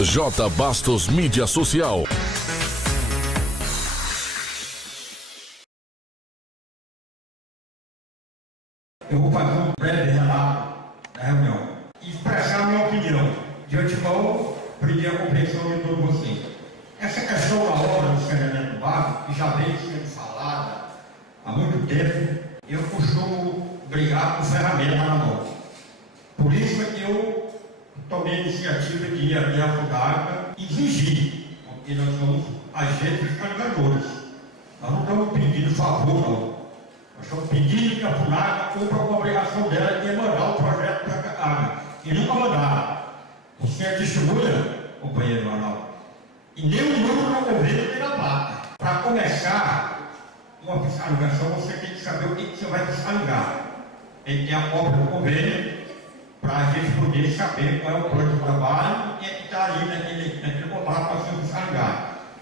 J. Bastos Mídia Social. Eu vou fazer um breve relato da reunião e expressar a minha opinião. De antemão, pedir a compreensão de todos vocês. Essa questão da obra do saneamento básico, que já vem sendo falada há muito tempo, eu costumo brigar com ferramenta na mão. Por isso é que eu tomei a iniciativa de ir até a Fundarca e exigir, porque nós somos agentes fiscalizadores. Nós não estamos pedindo favor, não. Nós estamos pedindo que a Fundarca cumpra uma obrigação dela de mandar o projeto para a água. E nunca mandaram. Você é testemunha, companheiro Arnaldo. E nem o número do governo tem na placa. Para começar uma fiscalização, você tem que saber o que você vai fiscalizar. Tem que ter a cópia do convênio para a gente poder saber qual é o plano de trabalho e quem é que está ali naquele contrato para ser fiscalizado.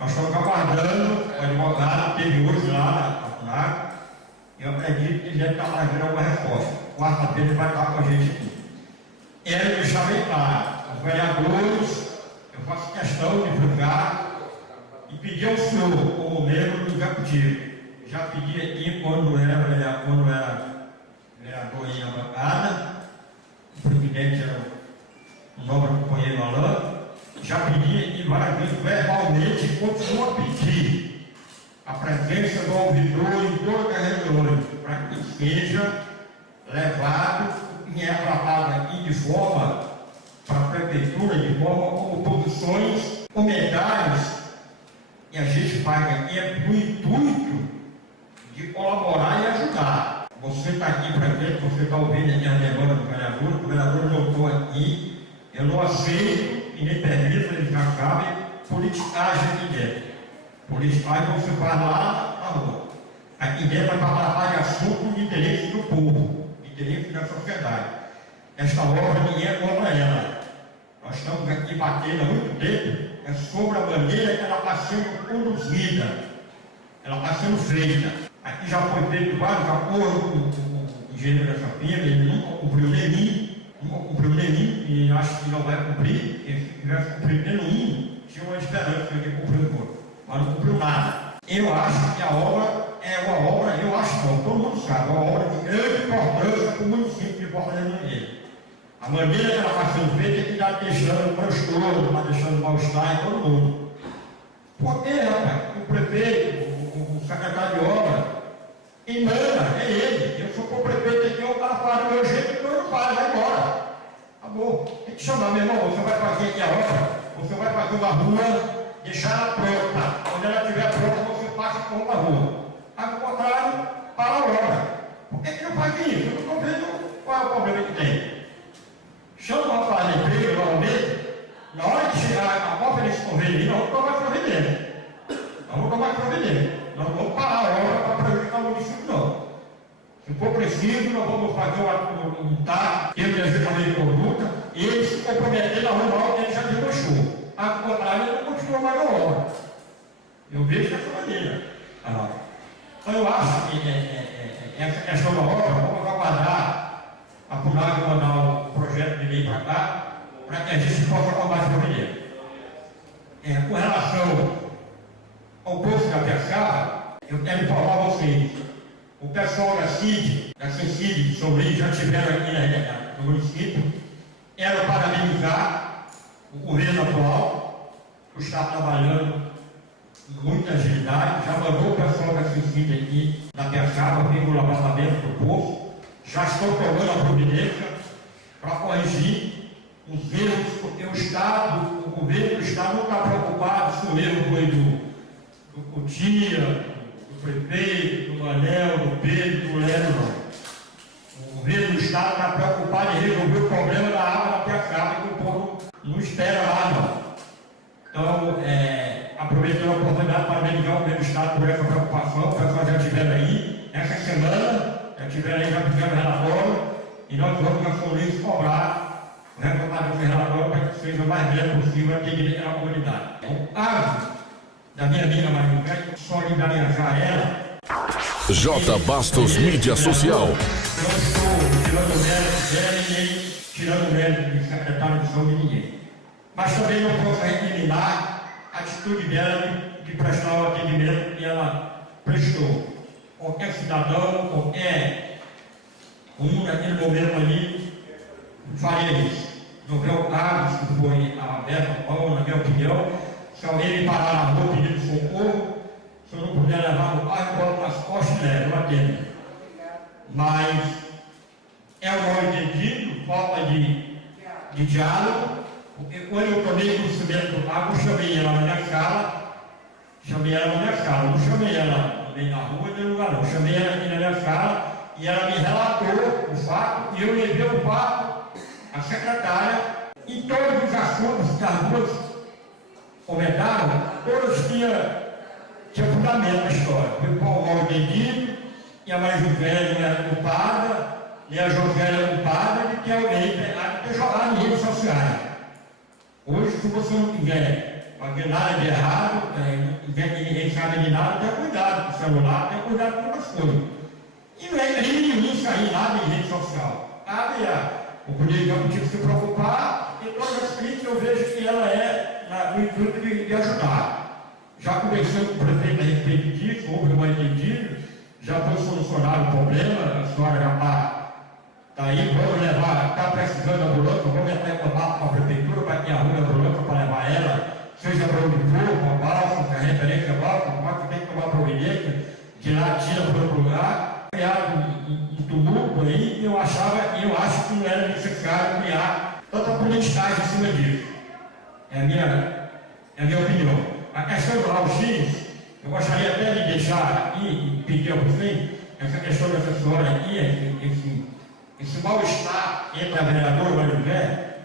Nós estamos aguardando, o advogado teve hoje lá na FUNAG, eu acredito que ele deve estar fazendo alguma resposta. Quarta-feira ele vai estar com a gente aqui. Ele deixar bem claro, os vereadores, eu faço questão de divulgar e pedir ao senhor, como membro do executivo, já pedi aqui quando era vereador aí na bancada, o presidente era o nobre companheiro Alain, já pedi aqui várias vezes verbalmente e continuo a pedir a presença do ouvidor em todas as reuniões, para que seja levado e é tratado aqui de forma para a prefeitura, de forma como posições, comentários, e a gente faz aqui é no intuito de colaborar e ajudar. Você está aqui presente, você está ouvindo aqui a demanda do vereador, o vereador voltou aqui, eu não aceito e nem permito, eles já sabem, politicagem aqui dentro. Politicagem você faz lá na rua. Aqui dentro é para tratar de assunto de interesse do povo, de interesse da sociedade. Esta obra ninguém é contra ela. Nós estamos aqui batendo há muito tempo, é sobre a maneira que ela está sendo conduzida, ela está sendo feita. Aqui já foi feito vários acordos com o engenheiro dessa firma, ele nunca cumpriu nenhum, e acho que não vai cumprir, porque se tivesse cumprido nenhum, tinha uma esperança de cumprir o outro, mas não cumpriu nada. Eu acho que a obra é uma obra, eu acho não, todo mundo sabe, uma obra de grande importância para o município de Fortaleza do Mineiro. A maneira que ela está sendo feita é que está deixando transtorno, está deixando mal-estar em todo mundo. Por que, rapaz? O prefeito, o secretário de obra, quem manda é ele. Eu sou o prefeito aqui, o cara faz do meu jeito, então eu não faço, vai embora. Acabou. Tem que chamar, meu irmão, você vai fazer aqui a obra, você vai fazer uma rua, deixar ela pronta. Quando ela estiver pronta, você passa por uma rua. Ao contrário, para a obra. Por que não faz isso? Eu não estou vendo qual é o problema que tem. Chama o rapaz de emprego, normalmente, na hora de chegar a cópia desse convênio, nós vamos tomar providência. Nós não vamos parar a obra para prejudicar o município, não. Se for preciso, nós vamos fazer um TAC, termo de ajustamento de conduta, e ele se comprometer a arrumar o que ele já desmanchou. Ao contrário, ele não continua mais a obra. Eu vejo dessa maneira. Então eu acho que essa questão da obra, vamos aguardar a FUNAG mandar o projeto de lei para cá, para que a gente possa acabar esse projeto. Com relação ao posto da Piaçaba, eu quero informar a vocês. O pessoal da CID, da CECID de São Luís, já estiveram aqui no município, era parabenizar o governo atual, por estar trabalhando com muita agilidade, já mandou o pessoal da CECID aqui da Piaçaba, vindo o levantamento do posto, já estou tomando a providência para corrigir os erros, porque o governo do Estado não está preocupado se o erro foi do Cotia, do prefeito, do Manel, do Pedro, do Lero, não. O governo do Estado está preocupado em resolver o problema da água da Piaçaba, que o povo não espera lá, não. Então, aproveitando a oportunidade para parabenizar o governo do Estado por essa preocupação, o pessoal já estiver aí, essa semana, já fizemos relatório, e nós vamos na São Luís cobrar o resultado desse relatório para que seja o mais breve possível atender aquela comunidade. O caso da minha amiga Maria, solidarizar ela. J. Bastos Mídia Social. Eu estou tirando o mérito dela e nem tirando o mérito do secretário de saúde de ninguém. mas também não posso recriminar a atitude dela de prestar o atendimento que ela prestou. Qualquer cidadão, qualquer um naquele momento ali faria isso. No meu caso, se foi aberto a mão, na minha opinião, se alguém me parar na rua pedindo socorro, se eu não puder levar no carro, eu boto nas costas e levo, eu atendo. Mas é um mal entendido, falta de diálogo, porque quando eu tomei conhecimento do carro, eu chamei ela na minha sala, não chamei ela no meio da rua, nem no lugar não, chamei ela aqui na minha sala e ela me relatou o fato e eu levei o fato à secretária e todos os assuntos que as duas comentaram, todos tinham fundamento na história. Foi qual mal entendido, e a Maria José não era culpada, e a Josélia era culpada de que alguém ter jogado em redes sociais. Hoje, se você não quiser fazer nada de errado, não quiser que ninguém saiba de nada, tenha cuidado com o celular, tenha cuidado com outras coisas. E não é crime nenhum sair nada em rede social. Cabe o poder executivo se preocupar, e todas as críticas eu vejo que ela é no intuito de ajudar. Já conversei com o prefeito a respeito disso, houve um entendido, já foi solucionado o problema, a senhora já está aí, vamos levar, está precisando da ambulância, vamos entrar em contato com a prefeitura, vai ter a rua da ambulância para levar ela, seja para onde for, com a balsa, com a referência a balsa, mas tem que tomar providência, de lá tira para outro lugar, criar um tumulto aí, eu acho que não era necessário criar tanta politicagem em cima disso. É a minha opinião. A questão do raio-x, eu gostaria até de deixar aqui e pedir a vocês, essa questão dessa senhora aqui, esse mal-estar entre a vereadora Maria José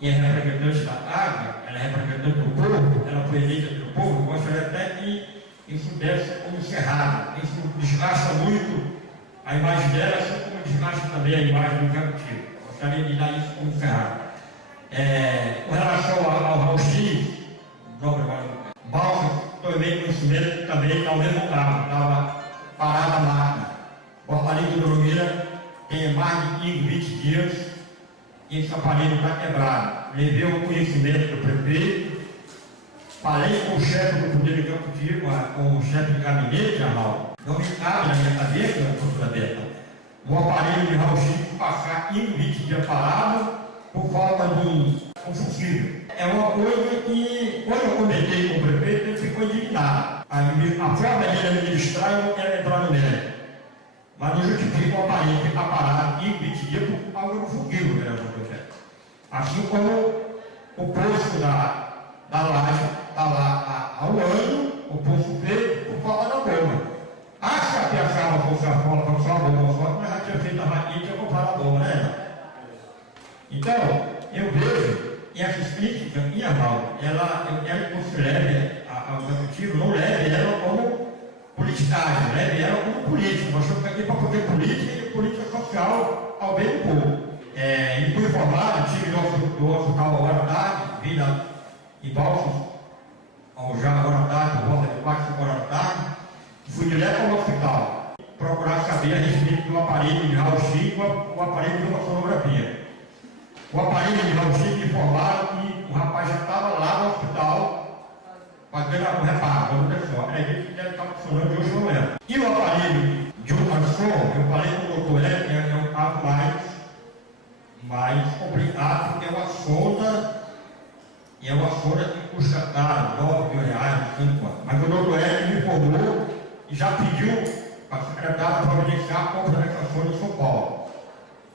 e a representante da casa, ela é representante do povo, ela foi eleita pelo povo, eu gostaria até que isso desse como encerrado. Isso desgasta muito a imagem dela, assim como desgasta também a imagem do executivo. Gostaria de dar isso como encerrado. Com relação ao raio-x, balsa, tomei conhecimento que também está o mesmo carro, estava parada a máquina. O aparelho do Nogueira tem mais de 15, 20 dias e esse aparelho está quebrado. Levei o conhecimento do prefeito, falei com o chefe do Poder Executivo, com o chefe de gabinete, Arnaldo. Não me cabe na minha cabeça, doutora Beta, o aparelho de raio-x passar 15, 20 dias parado por falta de um combustível. É uma coisa que, quando eu comentei com o prefeito, ele ficou indignado. A forma dele administrar, eu não quero entrar no mérito. Mas não justifica o aparelho ficar parado 15, 20 dias por causa do fogueiro, vereador projeto. Assim como o posto da laje está lá há um ano, o posto feito por falta da bomba. Se a piaçaba fosse a bomba, mas já tinha feito a vaquinha e tinha comprado a bomba, né? Então, eu vejo que essas críticas, e Arnaldo, eu quero que você leve ao executivo, não leve ela como politicagem, leve ela como política. Nós estamos aqui para fazer política e política social ao bem do povo. E fui informado, tive do hospital agora à tarde, vim em Balsas, já agora à tarde, por volta de 4, 5 horas da tarde, fui direto ao hospital, procurar saber a respeito do aparelho de raio-x e o aparelho de uma sonografia. O aparelho de raio-x me informaram que o rapaz já estava lá no hospital fazendo o reparo, vamos ver só. Acredito que deve estar funcionando de hoje não é. E o aparelho de ultrassom, eu falei com o doutor é um caso mais complicado, porque é uma sonda, e é uma sonda que custa caro, R$9.000, mas o doutor me informou e já pediu para a secretária providenciar a compra dessa sonda em São Paulo.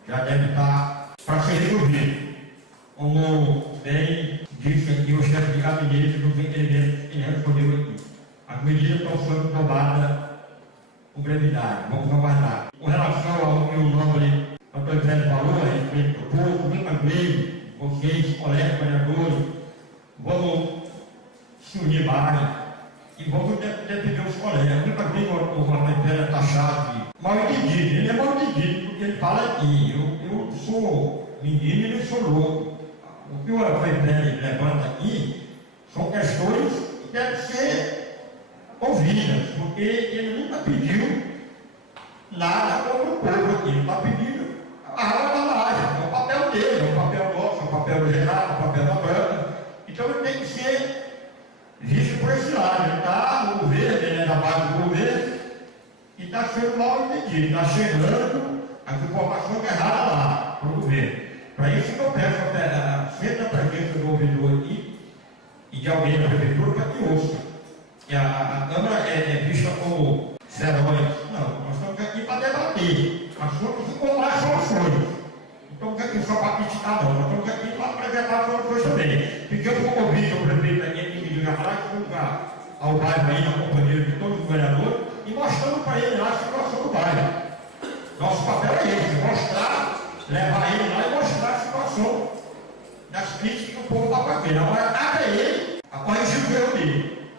Já deve estar para ser resolvido. Como bem disse aqui o chefe de gabinete dos entendimentos que respondeu aqui. As medidas estão sendo tomadas com brevidade, vamos aguardar. Com relação ao que o nobre doutor Zé falou a respeito do povo, muito bem, vocês, colegas vereadores, vamos se unir mais e vamos defender os colegas. Nunca vi o Rafael taxado de mal entendido. Ele é mal entendido porque ele fala aqui, eu sou menino e ele sou louco. O que o Rafael levanta aqui são questões que devem ser ouvidas, porque ele nunca pediu nada contra o povo aqui. Ele está pedindo a água da laje, é o papel dele, é o papel nosso, é o papel do Renato, é o papel da Branca. sentido, está chegando as informações erradas lá para o governo. Para isso que eu peço sempre a presença do ouvidor aqui e de alguém da prefeitura para que ouça. E a Câmara é vista como serões. Não, nós estamos aqui para debater assuntos e encontrar soluções. Não estamos aqui só para criticar, não. Nós estamos aqui para apresentar soluções também. Porque eu vou convite ao prefeito aqui que me diga lá que lugar ao bairro aí, na companhia de todos os vereadores, e mostrando para ele lá a situação do bairro. Nosso papel é esse, mostrar, levar ele lá e mostrar a situação das críticas que o povo está fazendo. Agora, cabe a ele a corrigir o erro dele.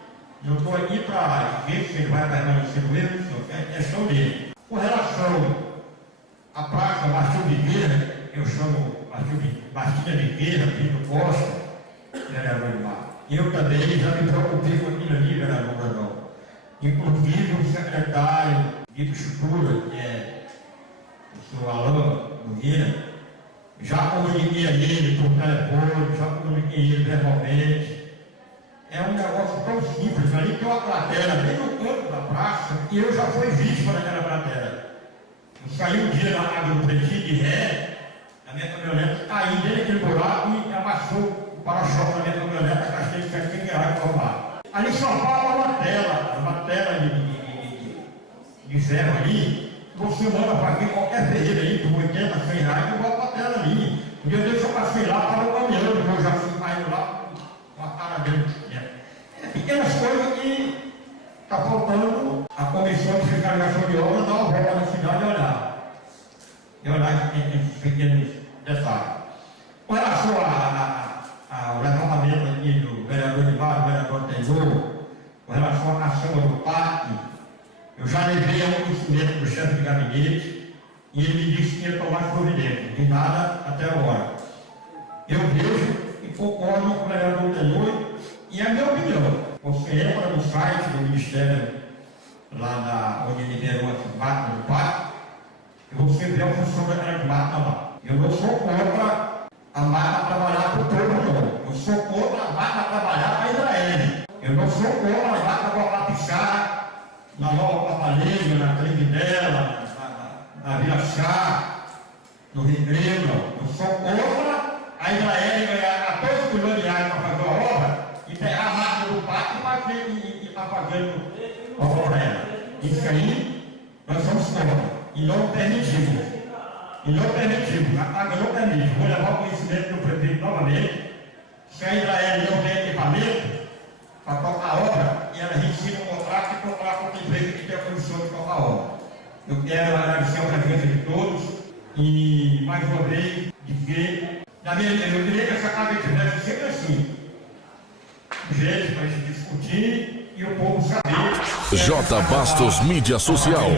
Não estou aqui para ver se ele vai permanecer no erro, é questão dele. Com relação à praça Bastilha de Guerra, eu chamo Bastilha de Guerra, Pinto Costa, vereador de Mar. Eu também já me preocupei com aquilo ali, vereador Brandão. Inclusive o secretário de Infraestrutura, que é o senhor Alain Nogueira, já comuniquei a ele por telefone, já comuniquei ele verbalmente. É um negócio tão simples, ali tem uma cratera bem no canto da praça, e eu já fui vítima daquela cratera. Eu saí um dia na água do Pretinho de ré, a minha caminhonete caiu dentro daquele buraco e amassou o para-choque da minha caminhonete, gastei R$700 para roubar. Ali só falta uma tela de ferro ali, você manda fazer qualquer ferreira aí por R$80, R$100 e bota a tela ali. Um dia desse eu passei lá para o caminhão, eu já fui caindo lá com a cara dele. É pequenas coisas que está faltando a comissão de fiscalização de obras dar uma volta na cidade e olhar. E olhar esses pequenos detalhes. Com relação ao levantamento aqui do vereador Ivar, do vereador Taylor, com relação à Câmara do Parque, eu já levei a conhecimento do chefe de gabinete e ele me disse que ia tomar providência, de nada até agora. Eu vejo e concordo com o vereador Taylor e é a minha opinião. Você entra no site do Ministério, lá onde liberou as máquinas do parque, e você vê a função daquelas máquinas lá. Eu não sou contra a máquina trabalhar para o povo, não. Eu sou contra a máquina trabalhar para a Israel. Eu não sou contra a máquina para piscar na Nova Cavaleira, na Trindela, na Vila Chá, no Recreio, não. Eu sou contra a Israel ganhar 14 milhões de reais para fazer a obra e pegar a máquina do parque e está fazendo obra para ela. Isso aí nós somos contra. E não permitimos. E não permitimos. Não permitimos. Vou levar o conhecimento do prefeito novamente. Se a Israel não tem equipamento para tocar a obra, e ela rescinde um contrato e contrata outra empresa que tem a condição de tocar a obra. Eu quero agradecer a presença de todos e, mais uma vez, dizer, eu queria que essa casa estivesse sempre assim. Gente, para a gente discutir e o povo saber. J. Bastos Mídia Social.